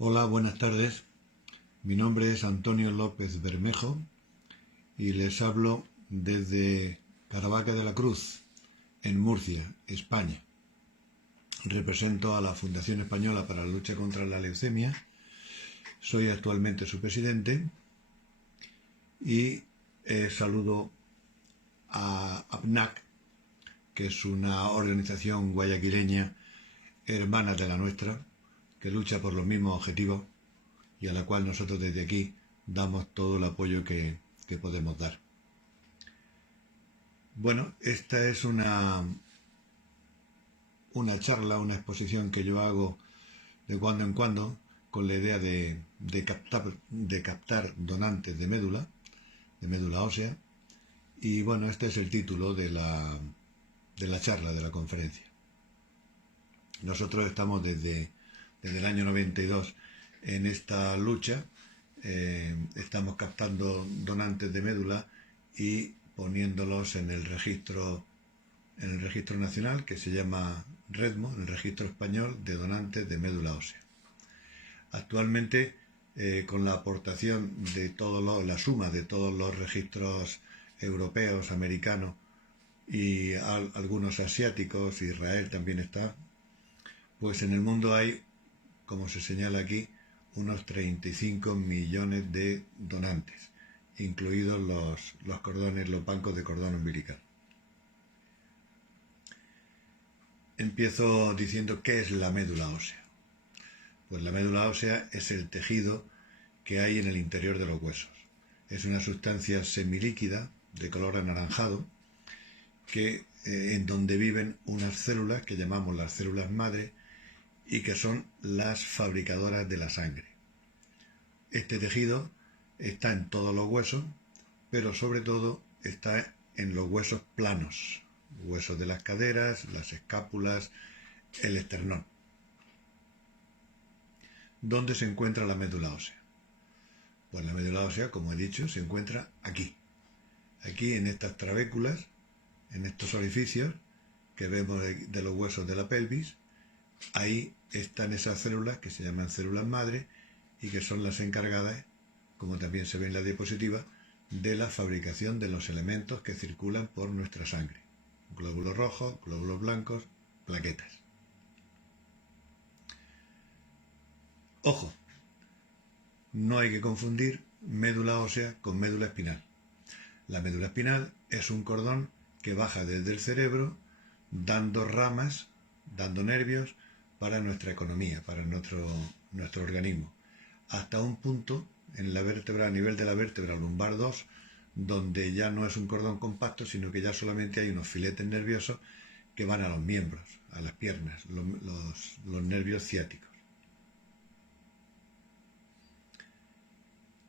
Hola, buenas tardes. Mi nombre es Antonio López Bermejo y les hablo desde Caravaca de la Cruz, en Murcia, España. Represento a la Fundación Española para la Lucha contra la Leucemia. Soy actualmente su presidente y saludo a APNAC, que es una organización guayaquileña hermana de la nuestra, que lucha por los mismos objetivos y a la cual nosotros desde aquí damos todo el apoyo que podemos dar. Bueno, esta es una charla, una exposición que yo hago de cuando en cuando con la idea de captar donantes de médula ósea. Y bueno, este es el título de la charla, de la conferencia. Nosotros estamos desde el año 92 en esta lucha. Estamos captando donantes de médula y poniéndolos en el registro nacional, que se llama REDMO, el registro español de donantes de médula ósea. Actualmente, con la aportación de la suma de todos los registros europeos, americanos y algunos asiáticos, Israel también está, pues en el mundo hay, como se señala aquí, unos 35 millones de donantes, incluidos los bancos de cordón umbilical. Empiezo diciendo qué es la médula ósea. Pues la médula ósea es el tejido que hay en el interior de los huesos. Es una sustancia semilíquida de color anaranjado en donde viven unas células que llamamos las células madre y que son las fabricadoras de la sangre. Este tejido está en todos los huesos, pero sobre todo está en los huesos planos, huesos de las caderas, las escápulas, el esternón. ¿Dónde se encuentra la médula ósea? Pues la médula ósea, como he dicho, se encuentra aquí en estas trabéculas, en estos orificios que vemos de los huesos de la pelvis. Ahí están esas células que se llaman células madre y que son las encargadas, como también se ve en la diapositiva, de la fabricación de los elementos que circulan por nuestra sangre: glóbulos rojos, glóbulos blancos, plaquetas. Ojo, no hay que confundir médula ósea con médula espinal. La médula espinal es un cordón que baja desde el cerebro dando ramas, dando nervios para nuestra economía, para nuestro organismo, hasta un punto en la vértebra, a nivel de la vértebra lumbar 2, donde ya no es un cordón compacto, sino que ya solamente hay unos filetes nerviosos que van a los miembros, a las piernas, los nervios ciáticos.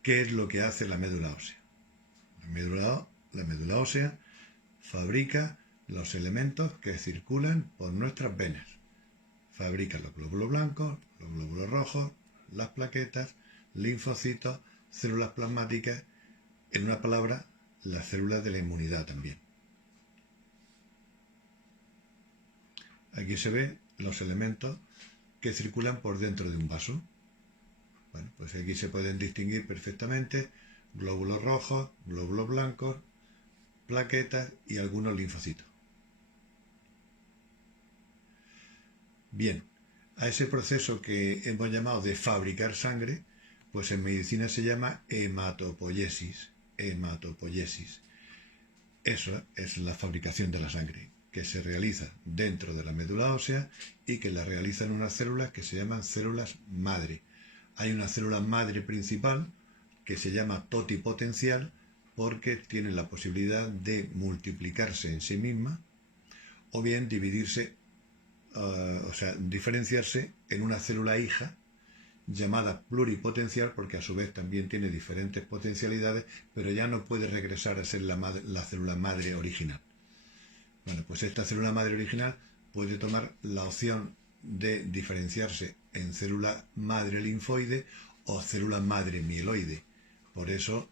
¿Qué es lo que hace la médula ósea? La médula ósea fabrica los elementos que circulan por nuestras venas. Fabrica los glóbulos blancos, los glóbulos rojos, las plaquetas, linfocitos, células plasmáticas, en una palabra, las células de la inmunidad también. Aquí se ven los elementos que circulan por dentro de un vaso. Bueno, pues aquí se pueden distinguir perfectamente glóbulos rojos, glóbulos blancos, plaquetas y algunos linfocitos. Bien, a ese proceso que hemos llamado de fabricar sangre, pues en medicina se llama hematopoiesis. Eso es la fabricación de la sangre, que se realiza dentro de la médula ósea y que la realizan unas células que se llaman células madre. Hay una célula madre principal que se llama totipotencial porque tiene la posibilidad de multiplicarse en sí misma o bien dividirse, diferenciarse en una célula hija llamada pluripotencial, porque a su vez también tiene diferentes potencialidades, pero ya no puede regresar a ser la célula madre original. Bueno, pues esta célula madre original puede tomar la opción de diferenciarse en célula madre linfoide o célula madre mieloide. Por eso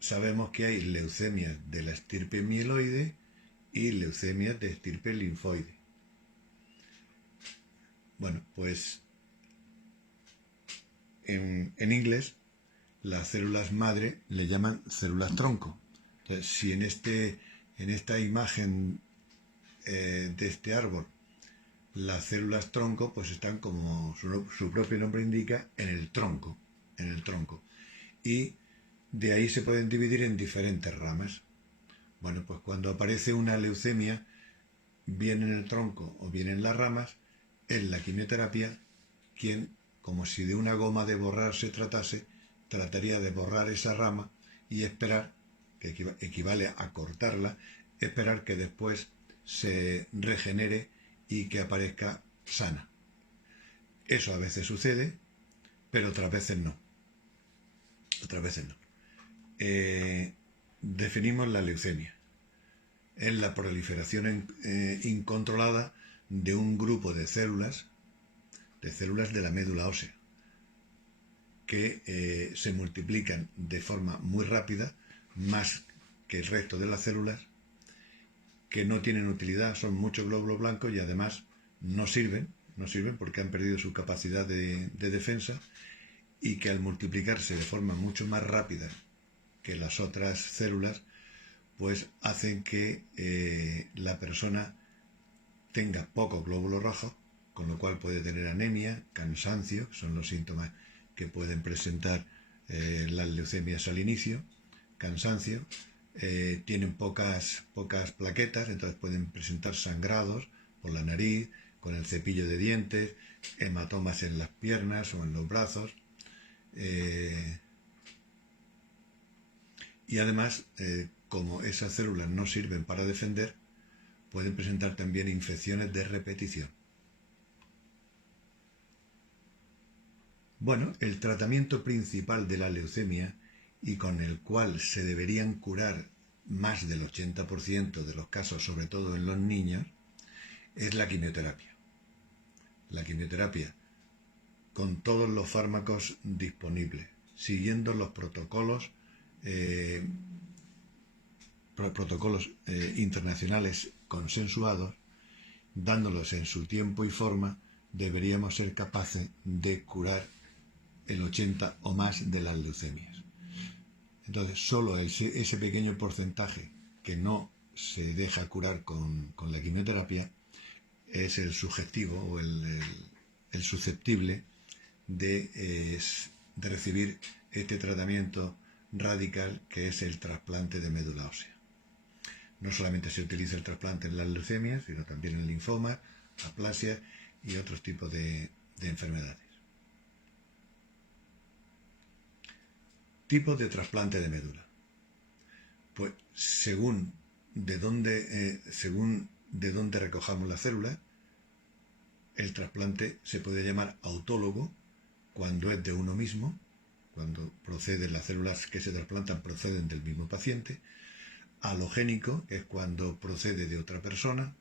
sabemos que hay leucemias de la estirpe mieloide y leucemias de estirpe linfoide. Bueno, pues en inglés las células madre le llaman células tronco. Entonces, si en esta imagen de este árbol las células tronco pues están, como su propio nombre indica, en el tronco, y de ahí se pueden dividir en diferentes ramas. Bueno, pues cuando aparece una leucemia, bien en el tronco o bien en las ramas, es la quimioterapia quien, como si de una goma de borrar se tratase, trataría de borrar esa rama y esperar, que equivale a cortarla, esperar que después se regenere y que aparezca sana. Eso a veces sucede, pero otras veces no. Definimos la leucemia. Es la proliferación incontrolada de un grupo de células de la médula ósea, que se multiplican de forma muy rápida, más que el resto de las células, que no tienen utilidad, son muchos glóbulos blancos y además no sirven porque han perdido su capacidad de defensa, y que al multiplicarse de forma mucho más rápida que las otras células, pues hacen que la persona tenga pocos glóbulos rojos, con lo cual puede tener anemia, cansancio, que son los síntomas que pueden presentar las leucemias al inicio, cansancio, tienen pocas plaquetas, entonces pueden presentar sangrados por la nariz, con el cepillo de dientes, hematomas en las piernas o en los brazos, y además, como esas células no sirven para defender, pueden presentar también infecciones de repetición. Bueno, el tratamiento principal de la leucemia, y con el cual se deberían curar más del 80% de los casos, sobre todo en los niños, es la quimioterapia. La quimioterapia con todos los fármacos disponibles, siguiendo los protocolos internacionales consensuados, dándolos en su tiempo y forma, deberíamos ser capaces de curar el 80 o más de las leucemias. Entonces, solo ese pequeño porcentaje que no se deja curar con la quimioterapia es el subjetivo o el susceptible de recibir este tratamiento radical, que es el trasplante de médula ósea. No solamente se utiliza el trasplante en las leucemias, sino también en linfomas, aplasias y otros tipos de enfermedades. Tipos de trasplante de médula. Pues según de dónde recojamos la célula, el trasplante se puede llamar autólogo cuando es de uno mismo, cuando las células que se trasplantan proceden del mismo paciente; alogénico, que es cuando procede de otra persona;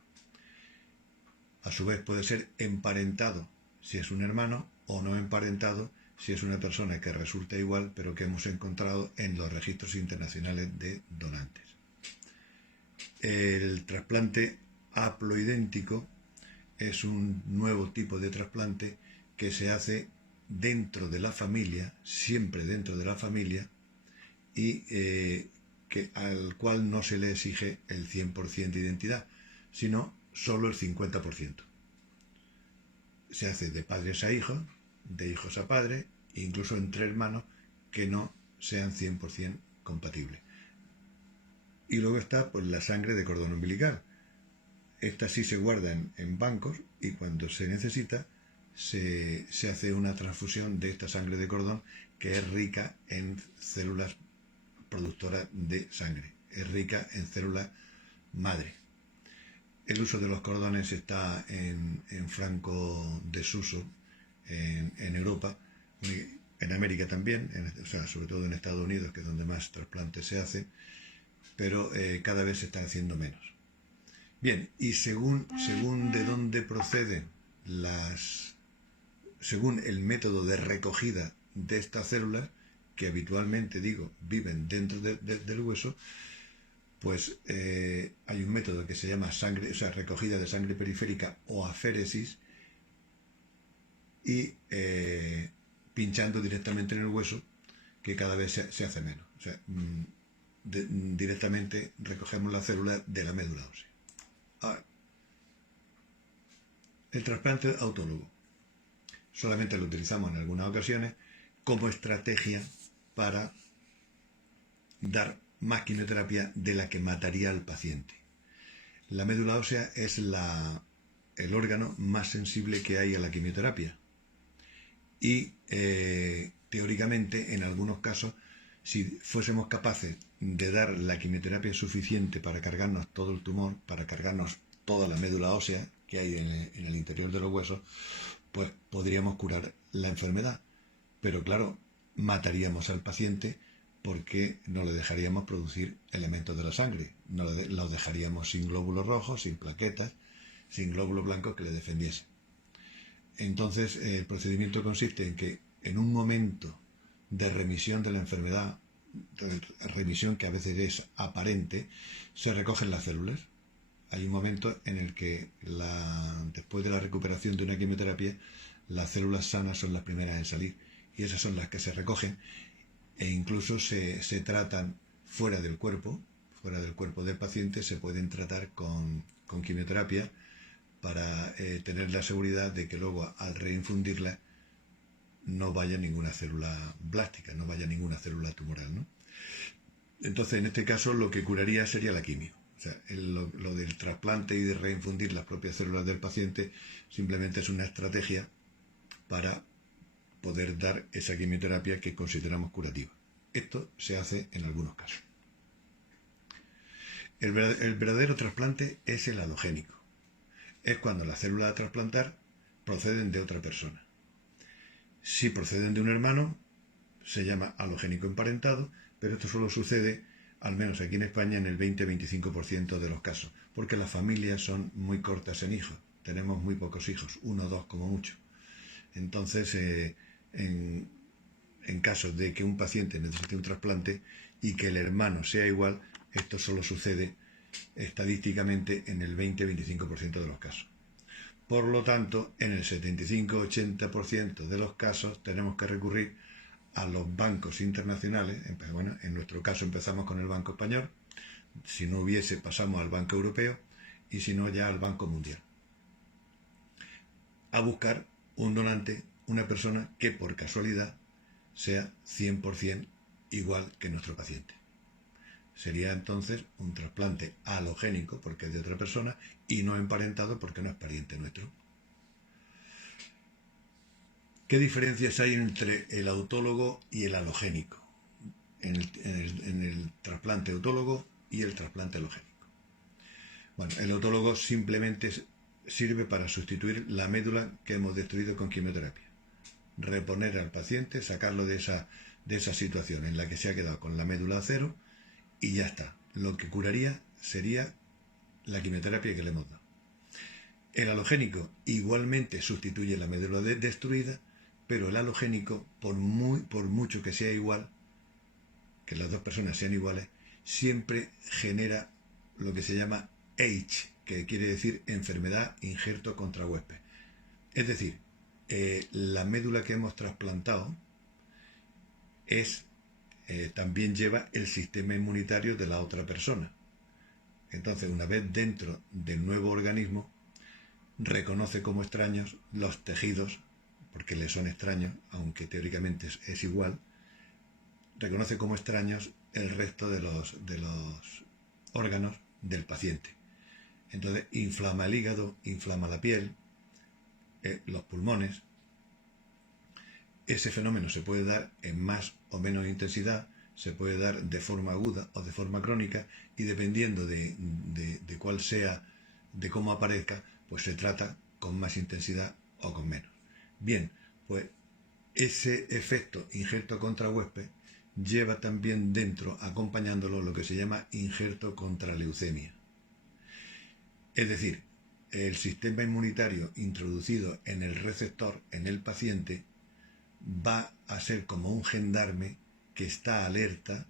a su vez puede ser emparentado si es un hermano, o no emparentado si es una persona que resulta igual, pero que hemos encontrado en los registros internacionales de donantes. El trasplante haploidéntico es un nuevo tipo de trasplante que se hace dentro de la familia, siempre dentro de la familia, y al cual no se le exige el 100% de identidad, sino solo el 50%. Se hace de padres a hijos, de hijos a padres, incluso entre hermanos que no sean 100% compatibles. Y luego está pues la sangre de cordón umbilical. Esta sí se guarda en bancos, y cuando se necesita se hace una transfusión de esta sangre de cordón, que es rica en células productoras de sangre, es rica en células madre. El uso de los cordones está en franco desuso en Europa, en América también, sobre todo en Estados Unidos, que es donde más trasplantes se hacen, pero cada vez se están haciendo menos. Bien, y según de dónde proceden según el método de recogida de estas células, que habitualmente, viven dentro del hueso, pues hay un método que se llama recogida de sangre periférica o aféresis, y pinchando directamente en el hueso, que cada vez se hace menos. O sea, directamente recogemos la célula de la médula ósea. Ahora, el trasplante autólogo solamente lo utilizamos en algunas ocasiones como estrategia para dar más quimioterapia de la que mataría al paciente. La médula ósea es el órgano más sensible que hay a la quimioterapia y teóricamente en algunos casos, si fuésemos capaces de dar la quimioterapia suficiente para cargarnos todo el tumor, para cargarnos toda la médula ósea que hay en el interior de los huesos, pues podríamos curar la enfermedad. Pero claro, mataríamos al paciente porque no le dejaríamos producir elementos de la sangre, no los dejaríamos sin glóbulos rojos, sin plaquetas, sin glóbulos blancos que le defendiesen. Entonces, el procedimiento consiste en que en un momento de remisión de la enfermedad, remisión que a veces es aparente, se recogen las células. Hay un momento en el que después de la recuperación de una quimioterapia, las células sanas son las primeras en salir y esas son las que se recogen e incluso se tratan fuera del cuerpo del paciente, se pueden tratar con quimioterapia para tener la seguridad de que luego al reinfundirla no vaya ninguna célula blástica, no vaya ninguna célula tumoral, ¿no? Entonces, en este caso, lo que curaría sería la quimio. O sea, lo del trasplante y de reinfundir las propias células del paciente simplemente es una estrategia para poder dar esa quimioterapia que consideramos curativa. Esto se hace en algunos casos. El verdadero trasplante es el alogénico. Es cuando las células a trasplantar proceden de otra persona. Si proceden de un hermano, se llama alogénico emparentado, pero esto solo sucede, al menos aquí en España, en el 20-25% de los casos, porque las familias son muy cortas en hijos. Tenemos muy pocos hijos, 1 o 2 como mucho. Entonces, en caso de que un paciente necesite un trasplante y que el hermano sea igual, esto solo sucede estadísticamente en el 20-25% de los casos. Por lo tanto, en el 75-80% de los casos tenemos que recurrir a los bancos internacionales. Bueno, en nuestro caso empezamos con el Banco Español, si no hubiese pasamos al Banco Europeo y si no ya al Banco Mundial, a buscar un donante, una persona que por casualidad sea 100% igual que nuestro paciente. Sería entonces un trasplante alogénico porque es de otra persona y no emparentado porque no es pariente nuestro. ¿Qué diferencias hay entre el autólogo y el alogénico? En el trasplante autólogo y el trasplante alogénico. Bueno, el autólogo simplemente sirve para sustituir la médula que hemos destruido con quimioterapia. Reponer al paciente, sacarlo de esa situación en la que se ha quedado con la médula a cero y ya está. Lo que curaría sería la quimioterapia que le hemos dado. El halogénico igualmente sustituye la médula destruida, pero el halogénico, por mucho que sea igual, que las dos personas sean iguales, siempre genera lo que se llama H, que quiere decir enfermedad injerto contra huésped. Es decir, la médula que hemos trasplantado también lleva el sistema inmunitario de la otra persona. Entonces, una vez dentro del nuevo organismo, reconoce como extraños los tejidos, porque le son extraños, aunque teóricamente es igual, reconoce como extraños el resto de los órganos del paciente. Entonces, inflama el hígado, inflama la piel, los pulmones. Ese fenómeno se puede dar en más o menos intensidad, se puede dar de forma aguda o de forma crónica, y dependiendo de cuál sea, de cómo aparezca, pues se trata con más intensidad o con menos. Bien, pues ese efecto injerto contra huésped lleva también dentro, acompañándolo, lo que se llama injerto contra leucemia. Es decir, el sistema inmunitario introducido en el receptor, en el paciente, va a ser como un gendarme que está alerta,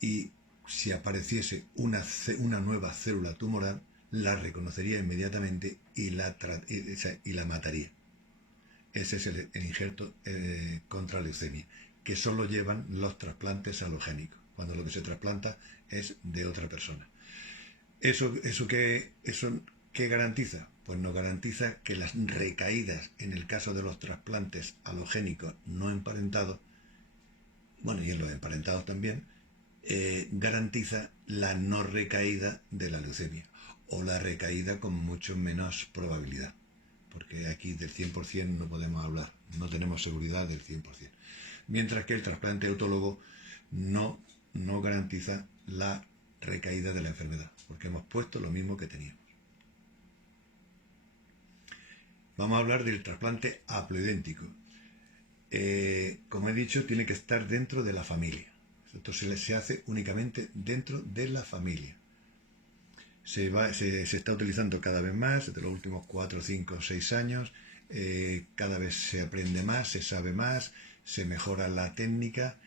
y si apareciese una nueva célula tumoral, la reconocería inmediatamente y la mataría. ese es el injerto contra leucemia, que solo llevan los trasplantes alogénicos, cuando lo que se trasplanta es de otra persona. ¿Eso qué garantiza? Pues nos garantiza que las recaídas en el caso de los trasplantes halogénicos no emparentados, bueno, y en los emparentados también, garantiza la no recaída de la leucemia, o la recaída con mucho menos probabilidad, porque aquí del 100% no podemos hablar, no tenemos seguridad del 100%. Mientras que el trasplante autólogo no garantiza la recaída de la enfermedad, porque hemos puesto lo mismo que teníamos. Vamos a hablar del trasplante haploidéntico. Como he dicho, tiene que estar dentro de la familia. Esto se hace únicamente dentro de la familia. Se está utilizando cada vez más, desde los últimos 4, 5, 6 años. Cada vez se aprende más, se sabe más, se mejora la técnica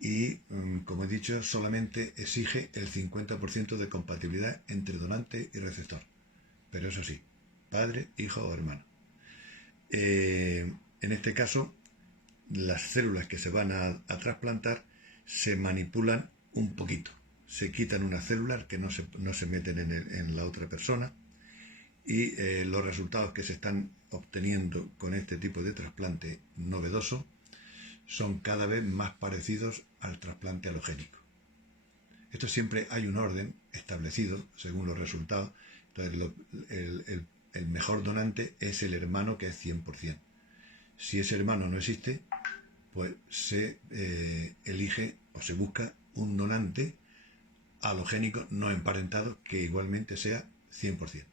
y, como he dicho, solamente exige el 50% de compatibilidad entre donante y receptor. Pero eso sí, padre, hijo o hermano. En este caso, las células que se van a trasplantar se manipulan un poquito. Se quitan unas células que no se meten en la otra persona y los resultados que se están obteniendo con este tipo de trasplante novedoso son cada vez más parecidos al trasplante halogénico. Esto siempre hay un orden establecido según los resultados. Entonces, el mejor donante es el hermano, que es 100%. Si ese hermano no existe, pues se elige o se busca un donante halogénico no emparentado que igualmente sea 100%.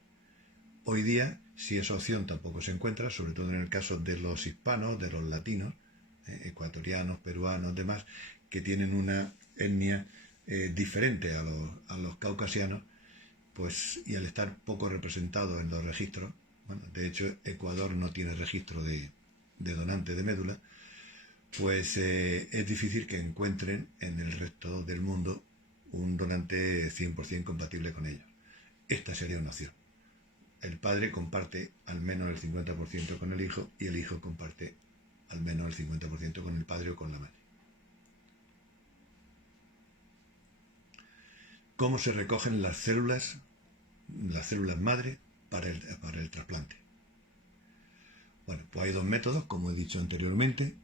Hoy día, si esa opción tampoco se encuentra, sobre todo en el caso de los hispanos, de los latinos, ecuatorianos, peruanos, demás, que tienen una etnia diferente a los caucasianos, pues, y al estar poco representado en los registros, bueno, de hecho Ecuador no tiene registro de donante de médula, pues es difícil que encuentren en el resto del mundo un donante 100% compatible con ellos. Esta sería una opción. El padre comparte al menos el 50% con el hijo y el hijo comparte al menos el 50% con el padre o con la madre. ¿Cómo se recogen las células madre para el trasplante? Bueno, pues hay dos métodos, como he dicho anteriormente.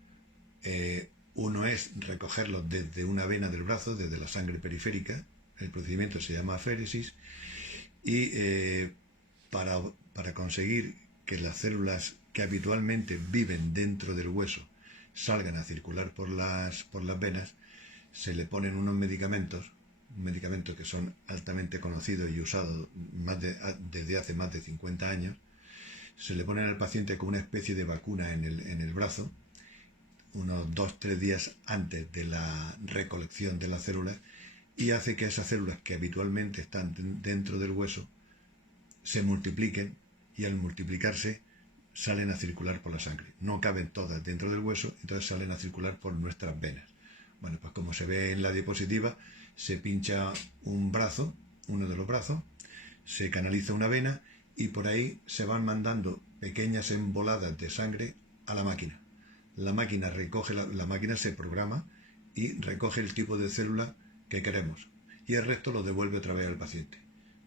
Uno es recogerlos desde una vena del brazo, desde la sangre periférica. El procedimiento se llama aféresis y para conseguir que las células que habitualmente viven dentro del hueso salgan a circular por las venas, se le ponen unos medicamentos que son altamente conocidos y usados desde hace más de 50 años. Se le ponen al paciente como una especie de vacuna en el brazo, unos 2-3 días antes de la recolección de las células, y hace que esas células que habitualmente están dentro del hueso se multipliquen, y al multiplicarse salen a circular por la sangre. No caben todas dentro del hueso, entonces salen a circular por nuestras venas. Bueno, pues como se ve en la diapositiva, se pincha un brazo, uno de los brazos, se canaliza una vena y por ahí se van mandando pequeñas emboladas de sangre a la máquina. La máquina la máquina se programa y recoge el tipo de célula que queremos, y el resto lo devuelve otra vez al paciente.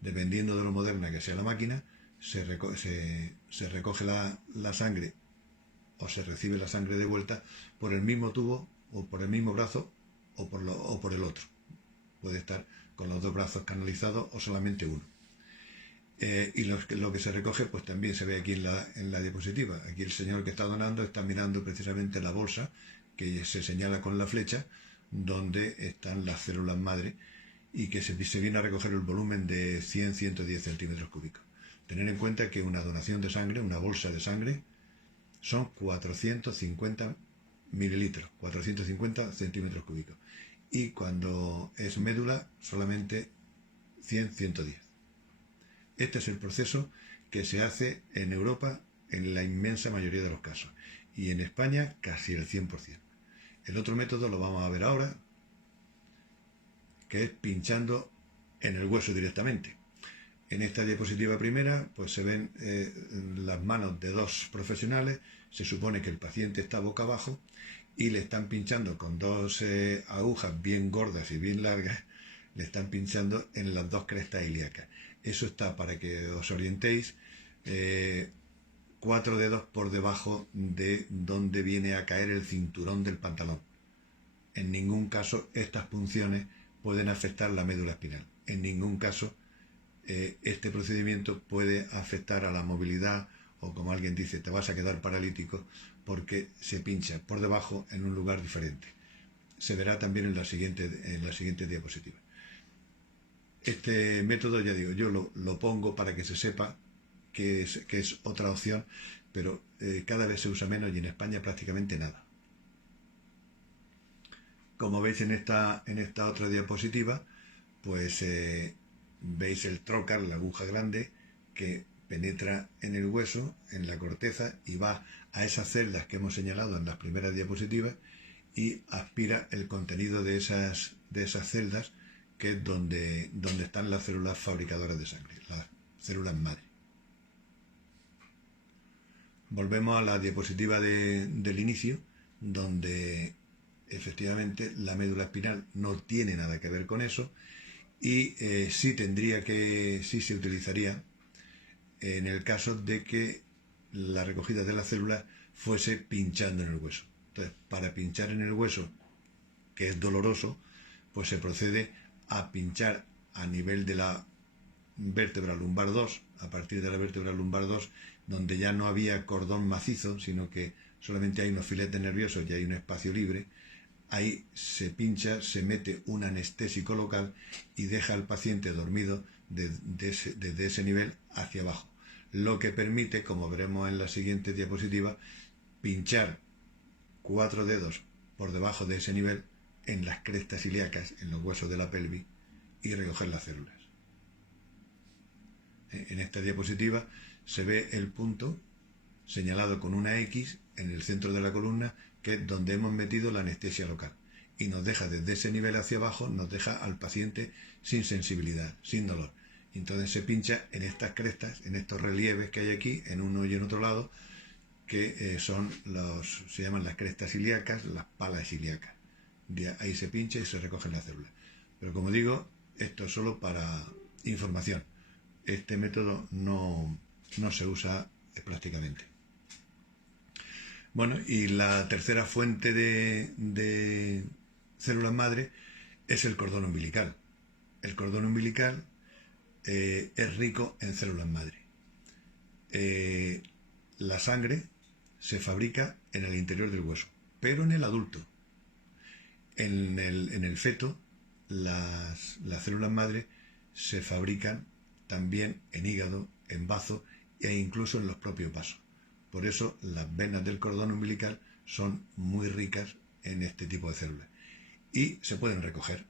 Dependiendo de lo moderna que sea la máquina, se recoge la sangre o se recibe la sangre de vuelta por el mismo tubo o por el mismo brazo o por el otro. Puede estar con los dos brazos canalizados o solamente uno. Y lo que se recoge, pues también se ve aquí en la diapositiva. Aquí el señor que está donando está mirando precisamente la bolsa que se señala con la flecha, donde están las células madre, y que se viene a recoger el volumen de 100-110 centímetros cúbicos. Tener en cuenta que una donación de sangre, una bolsa de sangre, son 450 mililitros, 450 centímetros cúbicos. Y cuando es médula, solamente 100-110. Este es el proceso que se hace en Europa en la inmensa mayoría de los casos. Y en España, casi el 100%. El otro método lo vamos a ver ahora, que es pinchando en el hueso directamente. En esta diapositiva primera, pues se ven las manos de dos profesionales. Se supone que el paciente está boca abajo y le están pinchando con dos agujas bien gordas y bien largas, le están pinchando en las dos crestas ilíacas. Eso está, para que os orientéis, 4 dedos por debajo de donde viene a caer el cinturón del pantalón. En ningún caso estas punciones pueden afectar la médula espinal. En ningún caso este procedimiento puede afectar a la movilidad, o como alguien dice, te vas a quedar paralítico, porque se pincha por debajo en un lugar diferente. Se verá también en la siguiente diapositiva. Este método, ya digo, yo lo pongo para que se sepa que es otra opción, pero cada vez se usa menos y en España prácticamente nada. Como veis en esta otra diapositiva, pues veis el trocar, la aguja grande, que penetra en el hueso, en la corteza, y va a esas celdas que hemos señalado en las primeras diapositivas y aspira el contenido de esas celdas, que es donde están las células fabricadoras de sangre, las células madre. Volvemos a la diapositiva del inicio, donde efectivamente la médula espinal no tiene nada que ver con eso, y sí se utilizaría en el caso de que la recogida de las células fuese pinchando en el hueso. Entonces, para pinchar en el hueso, que es doloroso, pues se procede a pinchar a nivel de la vértebra lumbar 2, a partir de la vértebra lumbar 2, donde ya no había cordón macizo, sino que solamente hay unos filetes nerviosos y hay un espacio libre. Ahí se pincha, se mete un anestésico local y deja al paciente dormido desde ese nivel hacia abajo, lo que permite, como veremos en la siguiente diapositiva, pinchar 4 dedos por debajo de ese nivel en las crestas ilíacas, en los huesos de la pelvis, y recoger las células. En esta diapositiva se ve el punto señalado con una X en el centro de la columna, que es donde hemos metido la anestesia local, y nos deja desde ese nivel hacia abajo, nos deja al paciente sin sensibilidad, sin dolor. Entonces se pincha en estas crestas, en estos relieves que hay aquí, en uno y en otro lado, que se llaman las crestas ilíacas, las palas ilíacas. Ahí se pincha y se recogen las células. Pero como digo, esto es solo para información. Este método no se usa prácticamente. Bueno, y la tercera fuente de células madre es el cordón umbilical. El cordón umbilical es rico en células madre. La sangre se fabrica en el interior del hueso, pero en el adulto. En el feto, las células madre se fabrican también en hígado, en bazo e incluso en los propios vasos. Por eso las venas del cordón umbilical son muy ricas en este tipo de células y se pueden recoger.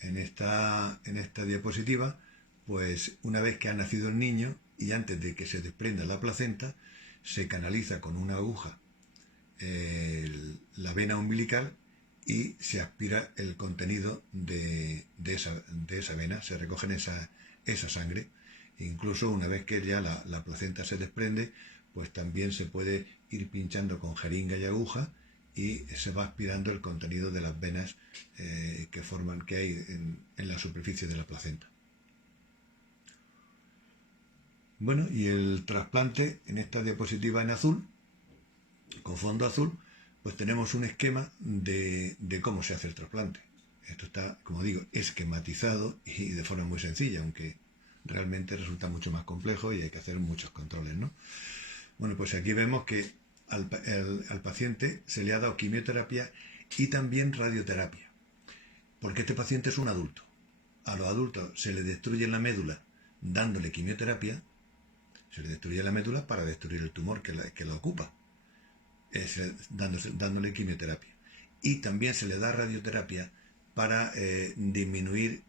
En esta diapositiva, pues una vez que ha nacido el niño y antes de que se desprenda la placenta, se canaliza con una aguja la vena umbilical y se aspira el contenido de esa vena, se recogen esa sangre. Incluso una vez que ya la placenta se desprende, pues también se puede ir pinchando con jeringa y aguja y se va aspirando el contenido de las venas que hay en la superficie de la placenta. Bueno, y el trasplante, en esta diapositiva en azul, con fondo azul, pues tenemos un esquema de cómo se hace el trasplante. Esto está, como digo, esquematizado y de forma muy sencilla, aunque realmente resulta mucho más complejo y hay que hacer muchos controles, ¿no? Bueno, pues aquí vemos que al paciente se le ha dado quimioterapia y también radioterapia, porque este paciente es un adulto. A los adultos se le destruye la médula dándole quimioterapia, se le destruye la médula para destruir el tumor que la ocupa, dándole quimioterapia. Y también se le da radioterapia para disminuir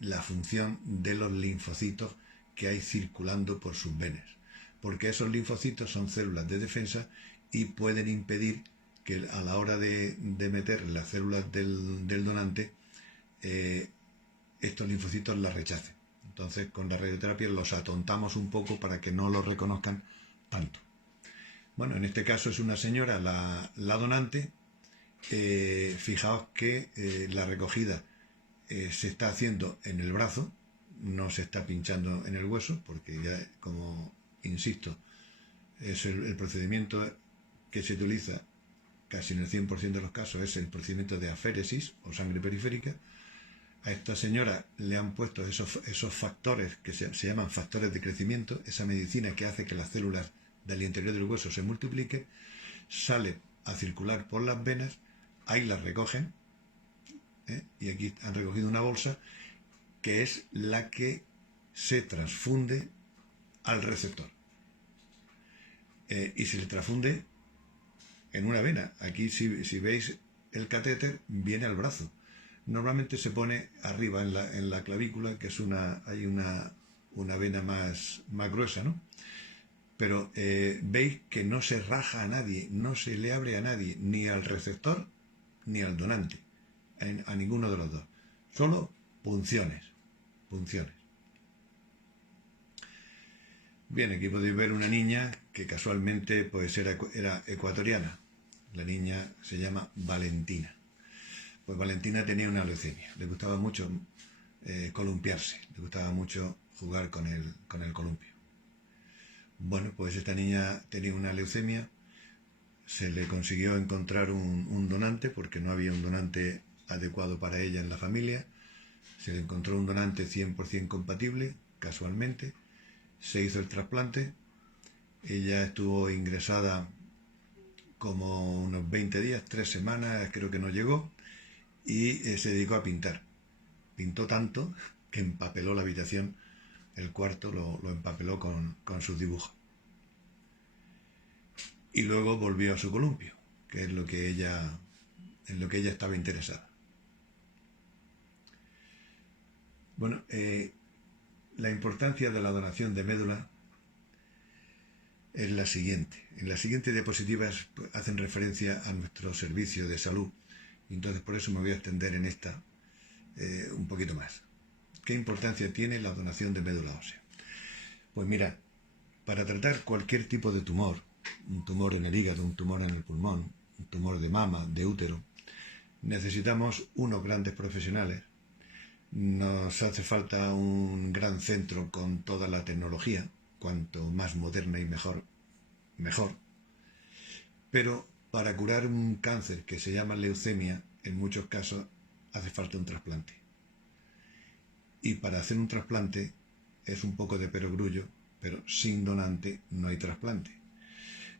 la función de los linfocitos que hay circulando por sus venas, porque esos linfocitos son células de defensa y pueden impedir que a la hora de meter las células del donante estos linfocitos las rechacen. Entonces con la radioterapia los atontamos un poco para que no lo reconozcan tanto. Bueno, en este caso es una señora, la donante. Fijaos que la recogida se está haciendo en el brazo, no se está pinchando en el hueso, porque ya, como insisto, es el procedimiento que se utiliza casi en el 100% de los casos, es el procedimiento de aféresis o sangre periférica. A esta señora le han puesto esos factores que se llaman factores de crecimiento, esa medicina que hace que las células del interior del hueso se multipliquen, sale a circular por las venas, ahí las recogen, y aquí han recogido una bolsa que es la que se transfunde al receptor. Y se le transfunde en una vena. Aquí, si veis el catéter, viene al brazo. Normalmente se pone arriba en la clavícula, que es hay una vena más gruesa, ¿no? Pero veis que no se raja a nadie, no se le abre a nadie, ni al receptor ni al donante, a ninguno de los dos. Solo punciones. Bien, aquí podéis ver una niña que casualmente pues era ecuatoriana. La niña se llama Valentina. Pues Valentina tenía una leucemia. Le gustaba mucho columpiarse, le gustaba mucho jugar con el columpio. Bueno, pues esta niña tenía una leucemia. Se le consiguió encontrar un donante porque no había un donante adecuado para ella en la familia. Se le encontró un donante 100% compatible, casualmente. Se hizo el trasplante. Ella estuvo ingresada como unos 20 días, 3 semanas, creo que no llegó, y se dedicó a pintar. Pintó tanto que empapeló la habitación, el cuarto lo empapeló con sus dibujos. Y luego volvió a su columpio, que es en lo que ella estaba interesada. Bueno, la importancia de la donación de médula es la siguiente. En las siguientes diapositivas hacen referencia a nuestro servicio de salud. Entonces por eso me voy a extender en esta un poquito más. ¿Qué importancia tiene la donación de médula ósea? Pues mira, para tratar cualquier tipo de tumor, un tumor en el hígado, un tumor en el pulmón, un tumor de mama, de útero, necesitamos unos grandes profesionales. Nos hace falta un gran centro con toda la tecnología, cuanto más moderna y mejor. Pero para curar un cáncer que se llama leucemia, en muchos casos hace falta un trasplante. Y para hacer un trasplante es un poco de perogrullo, pero sin donante no hay trasplante.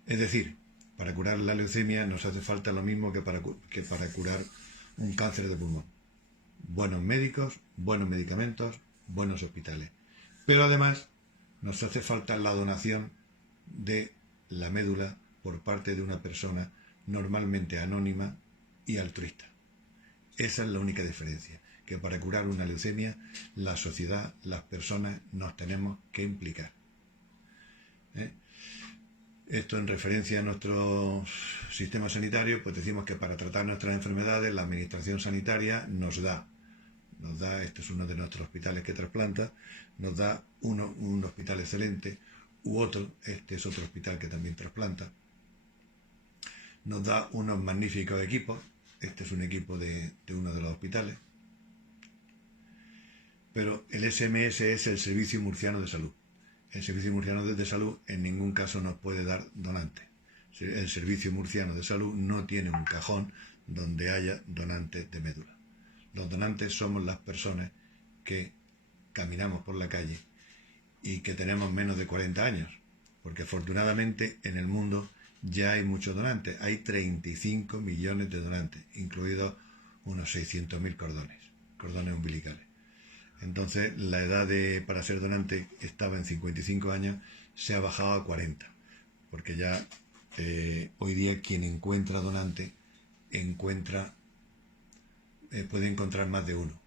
Es decir, para curar la leucemia nos hace falta lo mismo que para curar un cáncer de pulmón. Buenos médicos, buenos medicamentos, buenos hospitales. Pero además nos hace falta la donación de la médula por parte de una persona normalmente anónima y altruista. Esa es la única diferencia, que para curar una leucemia la sociedad, las personas nos tenemos que implicar. Esto en referencia a nuestro sistema sanitario, pues decimos que para tratar nuestras enfermedades la administración sanitaria nos da, este es uno de nuestros hospitales que trasplanta, nos da un hospital excelente, u otro, este es otro hospital que también trasplanta, nos da unos magníficos equipos, este es un equipo de uno de los hospitales, pero el SMS es el Servicio Murciano de Salud. El Servicio Murciano de Salud en ningún caso nos puede dar donantes. El Servicio Murciano de Salud no tiene un cajón donde haya donantes de médula. Los donantes somos las personas que caminamos por la calle y que tenemos menos de 40 años, porque afortunadamente en el mundo ya hay muchos donantes. Hay 35 millones de donantes, incluidos unos 600.000 cordones umbilicales. Entonces la edad para ser donante estaba en 55 años, se ha bajado a 40, porque ya hoy día quien encuentra donante puede encontrar más de uno,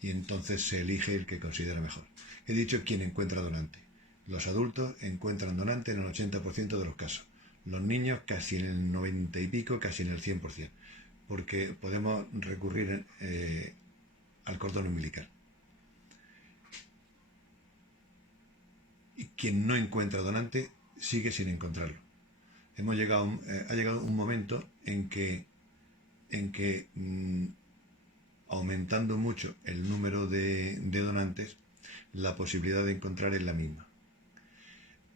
y entonces se elige el que considera mejor. He dicho quien encuentra donante. Los adultos encuentran donante en el 80% de los casos. Los niños casi en el 90 y pico, casi en el 100%, porque podemos recurrir al cordón umbilical. y quien no encuentra donante sigue sin encontrarlo. Ha llegado un momento en que aumentando mucho el número de donantes, la posibilidad de encontrar es la misma.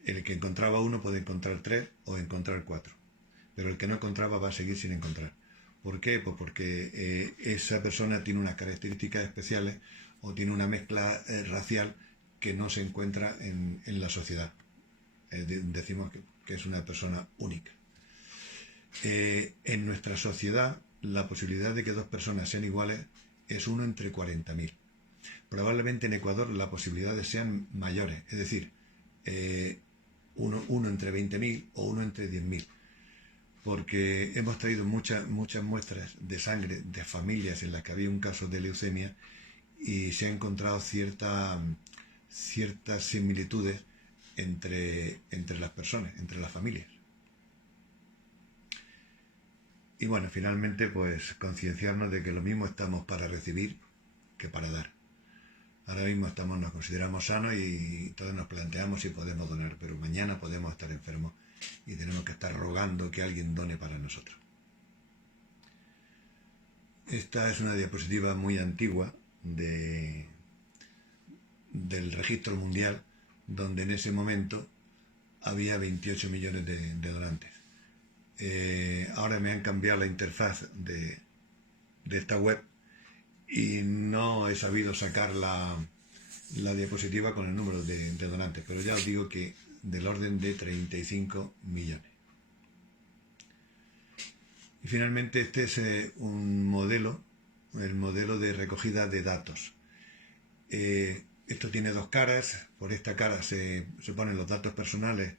El que encontraba uno puede encontrar 3 o encontrar 4, pero el que no encontraba va a seguir sin encontrar. ¿Por qué? Pues porque esa persona tiene unas características especiales o tiene una mezcla racial que no se encuentra en la sociedad. Decimos que es una persona única. En nuestra sociedad, la posibilidad de que dos personas sean iguales es 1 entre 40.000. Probablemente en Ecuador las posibilidades sean mayores, es decir, uno entre 20.000 o 1 entre 10.000, porque hemos traído muchas muestras de sangre de familias en las que había un caso de leucemia y se han encontrado ciertas similitudes entre las personas, entre las familias. Y bueno, finalmente pues concienciarnos de que lo mismo estamos para recibir que para dar. Ahora mismo nos consideramos sanos y todos nos planteamos si podemos donar, pero mañana podemos estar enfermos y tenemos que estar rogando que alguien done para nosotros. Esta es una diapositiva muy antigua del registro mundial, donde en ese momento había 28 millones de donantes. Ahora me han cambiado la interfaz de esta web y no he sabido sacar la diapositiva con el número de donantes, pero ya os digo que del orden de 35 millones. Y finalmente este es un modelo, el modelo de recogida de datos. Esto tiene dos caras. Por esta cara se ponen los datos personales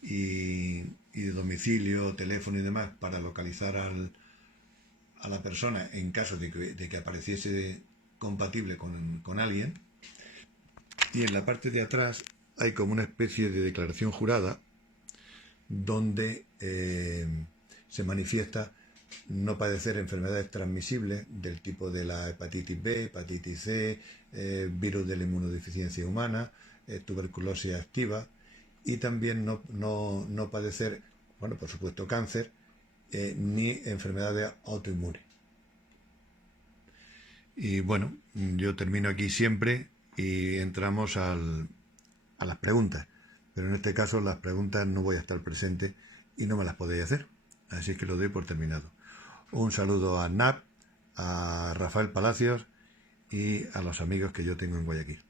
y de domicilio, teléfono y demás para localizar a la persona en caso de que apareciese compatible con alguien. Y en la parte de atrás hay como una especie de declaración jurada donde se manifiesta no padecer enfermedades transmisibles del tipo de la hepatitis B, hepatitis C, virus de la inmunodeficiencia humana, tuberculosis activa, y también no padecer, bueno, por supuesto, cáncer, ni enfermedades autoinmunes. Y bueno, yo termino aquí siempre y entramos a las preguntas, pero en este caso las preguntas no voy a estar presente y no me las podéis hacer, así que lo doy por terminado. Un saludo a Nat, a Rafael Palacios y a los amigos que yo tengo en Guayaquil.